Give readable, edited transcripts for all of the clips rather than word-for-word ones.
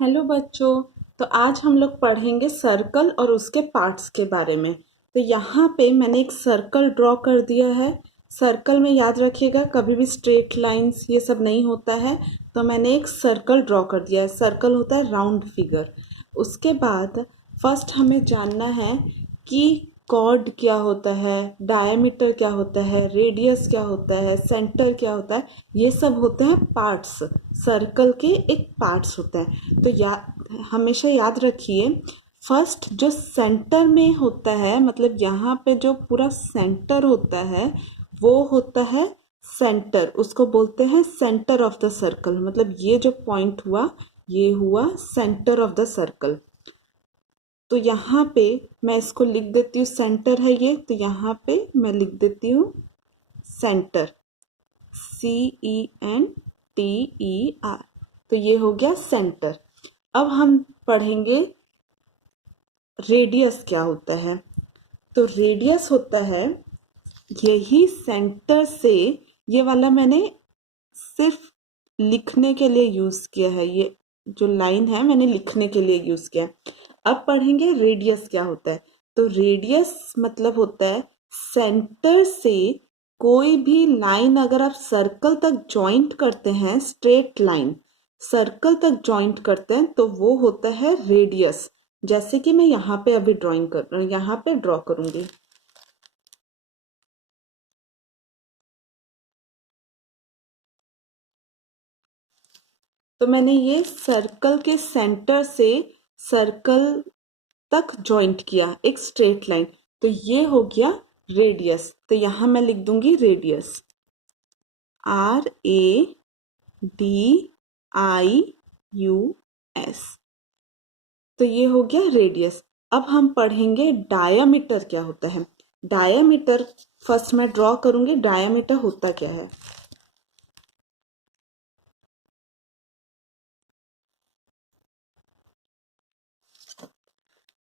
Hello बच्चों। तो आज हम लोग पढ़ेंगे सर्कल और उसके पार्ट्स के बारे में। तो यहाँ पे मैंने एक सर्कल ड्रॉ कर दिया है। सर्कल में याद रखिएगा कभी भी स्ट्रेट लाइंस ये सब नहीं होता है। तो मैंने एक सर्कल ड्रॉ कर दिया है। सर्कल होता है राउंड फिगर। उसके बाद फर्स्ट हमें जानना है कि कॉर्ड क्या होता है, डायमीटर क्या होता है, रेडियस क्या होता है, सेंटर क्या होता है। ये सब होते हैं पार्ट्स। सर्कल के एक पार्ट्स होते हैं। तो हमेशा याद रखिए, फर्स्ट जो सेंटर में होता है, मतलब यहाँ पे जो पूरा सेंटर होता है वो होता है सेंटर। उसको बोलते हैं सेंटर ऑफ द सर्कल। मतलब ये जो पॉइंट हुआ ये हुआ सेंटर ऑफ द सर्कल। तो यहाँ पे मैं इसको लिख देती हूँ, सेंटर है ये, तो यहाँ पे मैं लिख देती हूँ सेंटर, CENTER। तो ये हो गया सेंटर। अब हम पढ़ेंगे रेडियस क्या होता है। तो रेडियस होता है यही सेंटर से, ये वाला मैंने सिर्फ लिखने के लिए यूज किया है, ये जो लाइन है मैंने लिखने के लिए यूज किया है। अब पढ़ेंगे रेडियस क्या होता है। तो रेडियस मतलब होता है सेंटर से कोई भी लाइन अगर आप सर्कल तक जॉइंट करते हैं, स्ट्रेट लाइन सर्कल तक जॉइंट करते हैं तो वो होता है रेडियस। जैसे कि मैं यहाँ पे अभी यहाँ पे ड्रॉ करूंगी। तो मैंने ये सर्कल के सेंटर से सर्कल तक जॉइंट किया एक स्ट्रेट लाइन, तो ये हो गया रेडियस। तो यहां मैं लिख दूंगी रेडियस, RADIUS। तो ये हो गया रेडियस। अब हम पढ़ेंगे डायामीटर क्या होता है। डायामीटर फर्स्ट मैं ड्रॉ करूंगी, डायामीटर होता क्या है।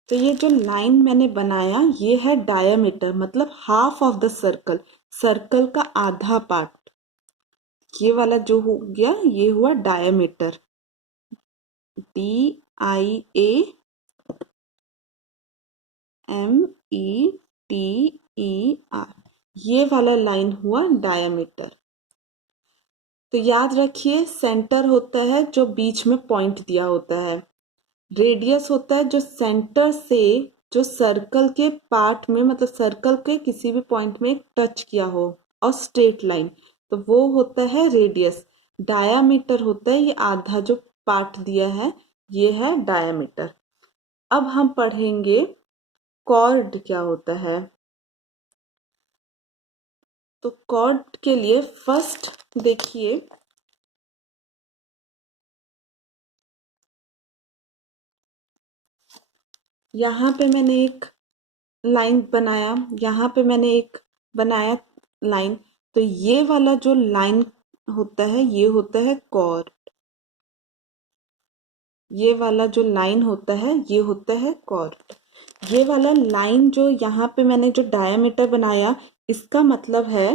तो ये जो लाइन मैंने बनाया ये है डायामीटर, मतलब half of the circle, circle का आधा पार्ट। ये वाला जो हो गया ये हुआ डायामीटर, DIAMETER। ये वाला लाइन हुआ डायामीटर। तो याद रखिए सेंटर होता है जो बीच में पॉइंट दिया होता है, रेडियस होता है जो सेंटर से जो सर्कल के पार्ट में, मतलब सर्कल के किसी भी पॉइंट में टच किया हो, और स्ट्रेट लाइन, तो वो होता है रेडियस। डायामीटर होता है ये आधा जो पार्ट दिया है, ये है डायामीटर। अब हम पढ़ेंगे कॉर्ड क्या होता है। तो कॉर्ड के लिए फर्स्ट देखिए, यहाँ पे मैंने एक लाइन बनाया, यहाँ पे मैंने एक बनाया लाइन। तो ये वाला जो लाइन होता है ये होता है कॉर्ड। ये वाला जो लाइन होता है ये होता है कॉर्ड। ये वाला लाइन जो यहाँ पे मैंने जो डायमीटर बनाया, इसका मतलब है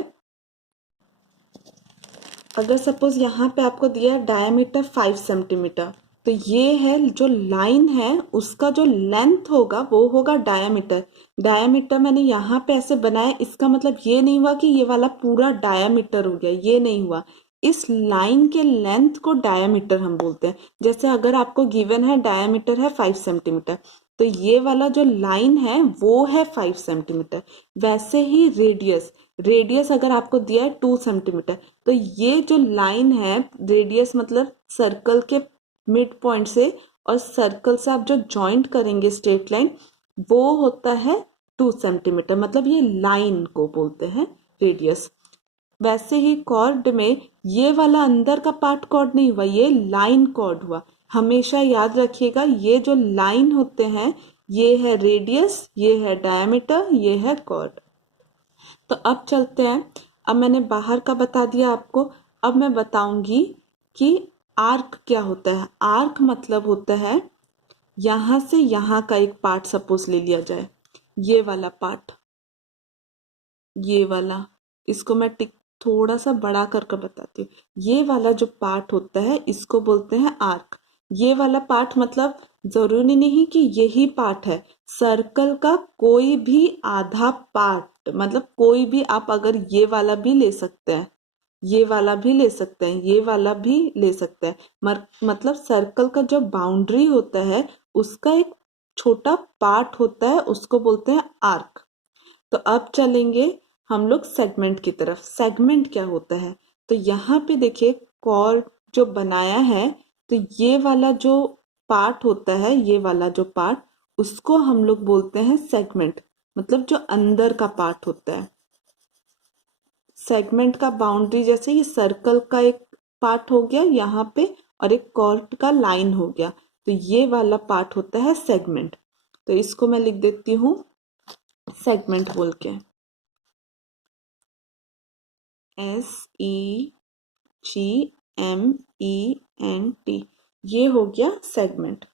अगर सपोज यहाँ पे आपको दिया है डायमीटर 5 सेंटीमीटर, तो ये है जो लाइन है उसका जो लेंथ होगा वो होगा डायमीटर। डायमीटर मैंने यहाँ पे ऐसे बनाया, इसका मतलब ये नहीं हुआ कि ये वाला पूरा डायमीटर हो गया, ये नहीं हुआ। इस लाइन के लेंथ को डायमीटर हम बोलते हैं। जैसे अगर आपको गिवन है डायमीटर है 5 सेंटीमीटर, तो ये वाला जो लाइन है वो है 5 सेंटीमीटर। वैसे ही रेडियस, रेडियस अगर आपको दिया है 2 सेंटीमीटर, तो ये जो लाइन है रेडियस मतलब सर्कल के मिड पॉइंट से और सर्कल से आप जो जॉइंट करेंगे स्ट्रेट लाइन, वो होता है 2 सेंटीमीटर। मतलब ये लाइन को बोलते हैं रेडियस। वैसे ही कॉर्ड में ये वाला अंदर का पार्ट कॉर्ड नहीं हुआ, ये लाइन कॉर्ड हुआ। हमेशा याद रखिएगा ये जो लाइन होते हैं ये है रेडियस, ये है डायमीटर, ये है कॉर्ड। तो अब चलते हैं, अब मैंने बाहर का बता दिया आपको। अब मैं बताऊंगी कि आर्क क्या होता है। आर्क मतलब होता है यहां से यहां का एक पार्ट सपोज ले लिया जाए, ये वाला पार्ट, ये वाला, इसको मैं टिक थोड़ा सा बड़ा करके बताती हूँ। ये वाला जो पार्ट होता है इसको बोलते हैं आर्क। ये वाला पार्ट मतलब जरूरी नहीं कि यही पार्ट है, सर्कल का कोई भी आधा पार्ट, मतलब कोई भी, आप अगर ये वाला भी ले सकते हैं, ये वाला भी ले सकते हैं, ये वाला भी ले सकते हैं, मतलब सर्कल का जो बाउंड्री होता है उसका एक छोटा पार्ट होता है, उसको बोलते हैं आर्क। तो अब चलेंगे हम लोग सेगमेंट की तरफ। सेगमेंट क्या होता है, तो यहाँ पे देखिए कॉर्ड जो बनाया है, तो ये वाला जो पार्ट होता है, ये वाला जो पार्ट, उसको हम लोग बोलते हैं सेगमेंट, मतलब जो अंदर का पार्ट होता है। सेगमेंट का बाउंड्री जैसे ये सर्कल का एक पार्ट हो गया यहाँ पे, और एक कॉर्ड का लाइन हो गया, तो ये वाला पार्ट होता है सेगमेंट। तो इसको मैं लिख देती हूँ सेगमेंट बोल के, SEGMENT, ये हो गया सेगमेंट,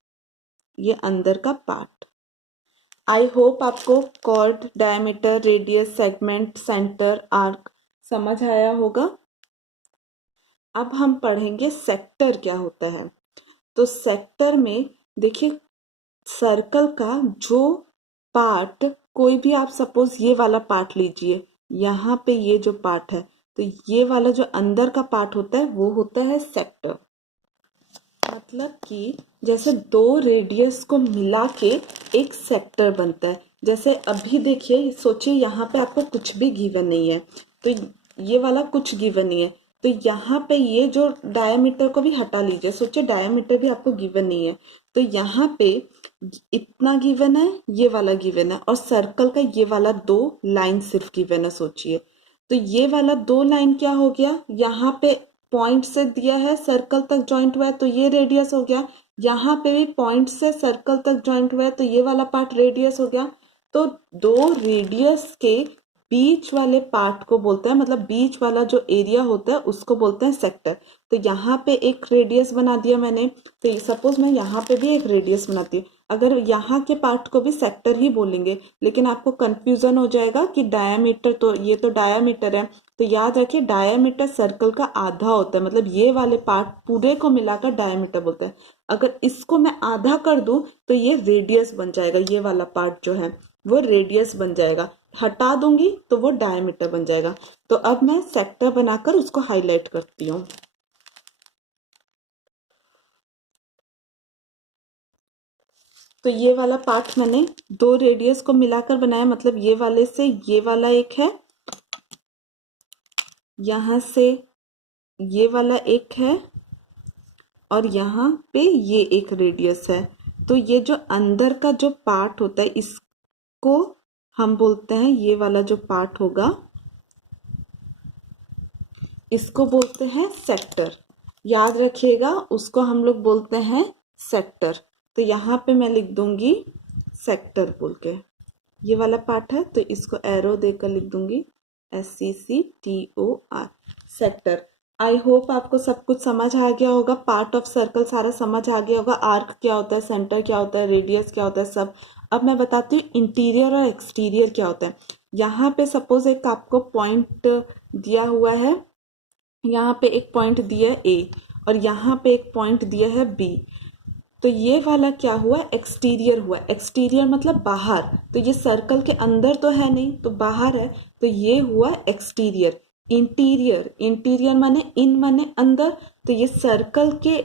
ये अंदर का पार्ट। आई होप आपको chord, diameter, radius, segment, centre, arc समझ आया होगा। अब हम पढ़ेंगे सेक्टर क्या होता है। तो सेक्टर में देखिए सर्कल का जो पार्ट, कोई भी आप सपोज ये वाला पार्ट लीजिए, यहाँ पे ये जो पार्ट है, तो ये वाला जो अंदर का पार्ट होता है वो होता है सेक्टर। मतलब कि जैसे दो रेडियस को मिला के एक सेक्टर बनता है। जैसे अभी देखिए, सोचिए यहाँ पे आपको कुछ भी गिवन नहीं है, तो ये वाला कुछ गिवन नहीं है, तो यहाँ पे ये जो डायमीटर को भी हटा लीजिए, सोचिए डायमीटर भी आपको गिवन नहीं है, तो यहाँ पे इतना गिवन है, ये वाला गिवन है, और सर्कल का ये वाला दो लाइन सिर्फ गिवन है। सोचिए, तो ये वाला दो लाइन क्या हो गया, यहाँ पे पॉइंट से दिया है, सर्कल तक जॉइंट हुआ है, तो ये रेडियस हो गया। यहाँ पे भी पॉइंट से सर्कल तक जॉइंट हुआ है, तो ये वाला पार्ट रेडियस हो गया। तो दो रेडियस के बीच वाले पार्ट को बोलते हैं, मतलब बीच वाला जो एरिया होता है उसको बोलते हैं सेक्टर। तो यहाँ पे एक रेडियस बना दिया मैंने, तो सपोज मैं यहाँ पे भी एक रेडियस बनाती हूँ, अगर यहाँ के पार्ट को भी सेक्टर ही बोलेंगे, लेकिन आपको कंफ्यूजन हो जाएगा कि डायामीटर, तो ये तो डायामीटर है, तो याद रखिए डायामीटर सर्कल का आधा होता है, मतलब ये वाले पार्ट पूरे को मिलाकर डायामीटर बोलते हैं। अगर इसको मैं आधा कर दूं तो ये रेडियस बन जाएगा, ये वाला पार्ट जो है वो रेडियस बन जाएगा, हटा दूंगी तो वो डायमीटर बन जाएगा। तो अब मैं सेक्टर बनाकर उसको हाईलाइट करती हूँ। तो ये वाला पार्ट मैंने दो रेडियस को मिलाकर बनाया, मतलब ये वाले से ये वाला एक है, यहां से ये वाला एक है, और यहाँ पे ये एक रेडियस है। तो ये जो अंदर का जो पार्ट होता है इसको हम बोलते हैं, ये वाला जो पार्ट होगा इसको बोलते हैं सेक्टर। याद रखिएगा, उसको हम लोग बोलते हैं सेक्टर। तो यहाँ पे मैं लिख दूंगी सेक्टर बोल के, ये वाला पार्ट है तो इसको एरो देकर लिख दूंगी SECTOR, सेक्टर। आई होप आपको सब कुछ समझ आ गया होगा, पार्ट ऑफ सर्कल सारा समझ आ गया होगा, आर्क क्या होता है, सेंटर क्या होता है, रेडियस क्या होता है, सब। अब मैं बताती हूँ इंटीरियर और एक्सटीरियर क्या होता है। यहाँ पे सपोज एक आपको पॉइंट दिया हुआ है, यहाँ पे एक पॉइंट दिया है A, और यहाँ पे एक पॉइंट दिया है B। तो ये वाला क्या हुआ, एक्सटीरियर हुआ। एक्सटीरियर मतलब बाहर, तो ये सर्कल के अंदर तो है नहीं, तो बाहर है, तो ये हुआ एक्सटीरियर। इंटीरियर, इंटीरियर माने इन माने अंदर, तो ये सर्कल के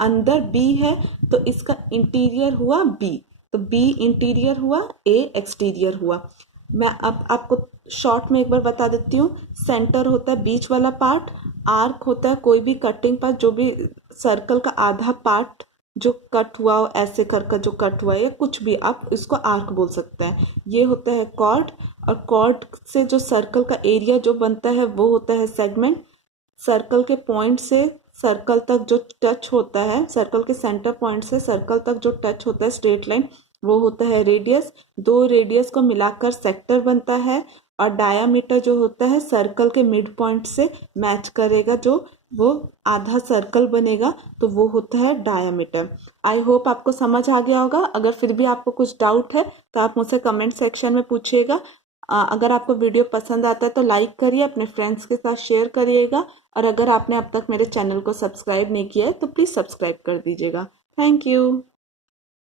अंदर B है, तो इसका इंटीरियर हुआ B, तो B इंटीरियर हुआ, A एक्सटीरियर हुआ। मैं अब आपको शॉर्ट में एक बार बता देती हूँ। सेंटर होता है बीच वाला पार्ट, आर्क होता है कोई भी कटिंग पार्ट, जो भी सर्कल का आधा पार्ट जो कट हुआ हो, ऐसे कर जो कट हुआ है, या कुछ भी आप इसको आर्क बोल सकते हैं। ये होता है कॉर्ड, और कॉर्ड से जो सर्कल का एरिया जो बनता है वो होता है सेगमेंट। सर्कल के पॉइंट से सर्कल तक जो टच होता है, सर्कल के सेंटर पॉइंट से सर्कल तक जो टच होता है स्ट्रेट लाइन, वो होता है रेडियस। दो रेडियस को मिलाकर सेक्टर बनता है, और डायामीटर जो होता है सर्कल के मिड पॉइंट से मैच करेगा, जो वो आधा सर्कल बनेगा, तो वो होता है डायामीटर। आई होप आपको समझ आ गया होगा। अगर फिर भी आपको कुछ डाउट है तो आप मुझसे कमेंट सेक्शन में पूछिएगा। अगर आपको वीडियो पसंद आता है तो लाइक करिए, अपने फ्रेंड्स के साथ शेयर करिएगा, और अगर आपने अब तक मेरे चैनल को सब्सक्राइब नहीं किया है तो प्लीज़ सब्सक्राइब कर दीजिएगा। Thank you.